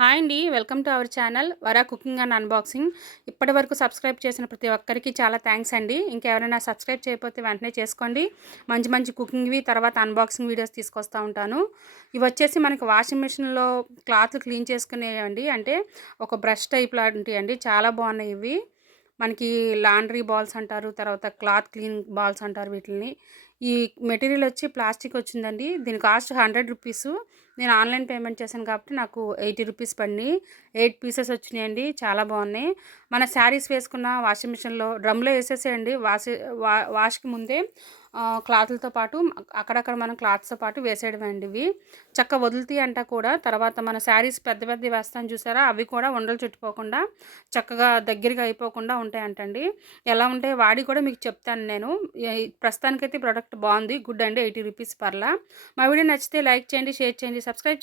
Hi అండి. Welcome to our channel Vara cooking and unboxing. ఇప్పటివరకు subscribe చేసిన ప్రతి ఒక్కరికి చాలా థ్యాంక్స్ అండి. ఇంకెవరైనా సబ్స్క్రైబ్ చేయకపోతే వెంటనే చేసుకోండి. మంచి మంచి కుకింగ్‌వి తర్వాత అన్బాక్సింగ్ వీడియోస్ తీసుకొస్తా ఉంటాను. ఇవొచ్చేసి మనకి వాషింగ్ మిషన్‌లో క్లాత్లు క్లీన్ చేసుకునేవండి. అంటే ఒక బ్రష్ టైప్ లాంటియండి. చాలా బాగున్నాయి ఇవి. మనకి లాండ్రీ బాల్స్ అంటారు. తర్వాత క్లాత్ క్లీన్ బాల్స్ అంటారు వీటిల్ని. ఈ మెటీరియల్ వచ్చి ప్లాస్టిక్ వచ్చిందండి. దీని కాస్ట్ ₹100. నేను ఆన్‌లైన్ పేమెంట్ చేశాను కాబట్టి నాకు ₹80 పడినాయి. 8 పీసెస్ వచ్చినాయండి. చాలా బాగున్నాయి. మన శారీస్ వేసుకున్న వాషింగ్ మిషన్‌లో డ్రమ్‌లో వేసేసేయండి. వాష్‌కి ముందే క్లాతులతో పాటు అక్కడక్కడ మనం క్లాత్స్‌తో పాటు వేసేయడమే అండి ఇవి. చక్కగా వదులుతాయి అంట కూడా. తర్వాత మన శారీస్ పెద్ద పెద్దవి వేస్తాం చూసారా? అవి కూడా ఉండలు చుట్టుపోకుండా చక్కగా దగ్గరగా అయిపోకుండా ఉంటాయంటండి. ఎలా ఉంటాయో వాడి కూడా మీకు చెప్తాను నేను. ప్రస్తుతానికైతే ఈ ప్రోడక్ట్ బాగుంది. గుడ్ అండి. ₹80 పర్లా. మా వీడియో నచ్చితే లైక్ చేయండి, షేర్ చేయండి, సబ్స్క్రైబ్